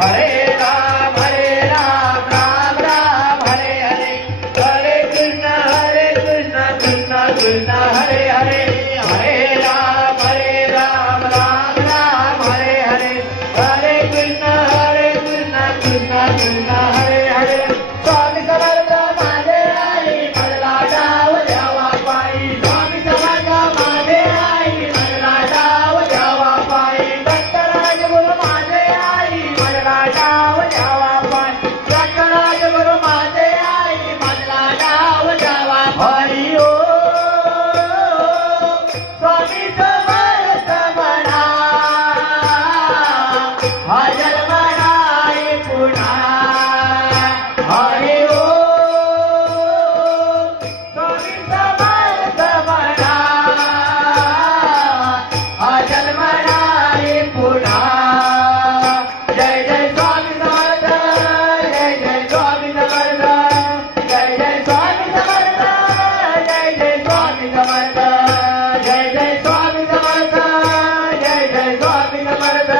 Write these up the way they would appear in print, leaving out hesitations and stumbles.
हरे राम राम राम हरे हरे, हरे कृष्ण कृष्ण कृष्ण हरे हरे, हरे राम राम राम हरे हरे, हरे कृष्ण कृष्ण कृष्ण हरे हरे. स्वामी समर्थ माझे आई मला डाव द्यावा पायी, स्वामी समर्थ माझे आई मला डाव द्यावा पायी, दत्तराज गुरु माझे आई मला डाव द्यावा पायी, दत्तराज गुरु माझे आई मला डाव द्यावा पायी. ओ स्वामी समर्थ म्हणा हा जन्म नाही पुन्हा. हरे ओ स्वामी समर्थ म्हणा हा जन्म नाही पुन्हा. जय जय स्वामी समर्थ, जय जय स्वामी समर्थ, जय जय स्वामी समर्थ, जय जय स्वामी समर्थ, जय जय स्वामी समर्थ, जय जय स्वामी समर्थ,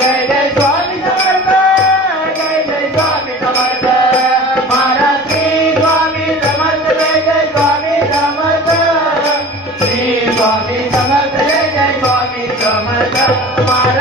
जय जय स्वामी समर्थ, जय जय स्वामी समर्थ. महाराज श्री स्वामी समर्थ, जय जय स्वामी समर्थ, श्री स्वामी समर्थ, जय जय स्वामी समर्थ. महाराज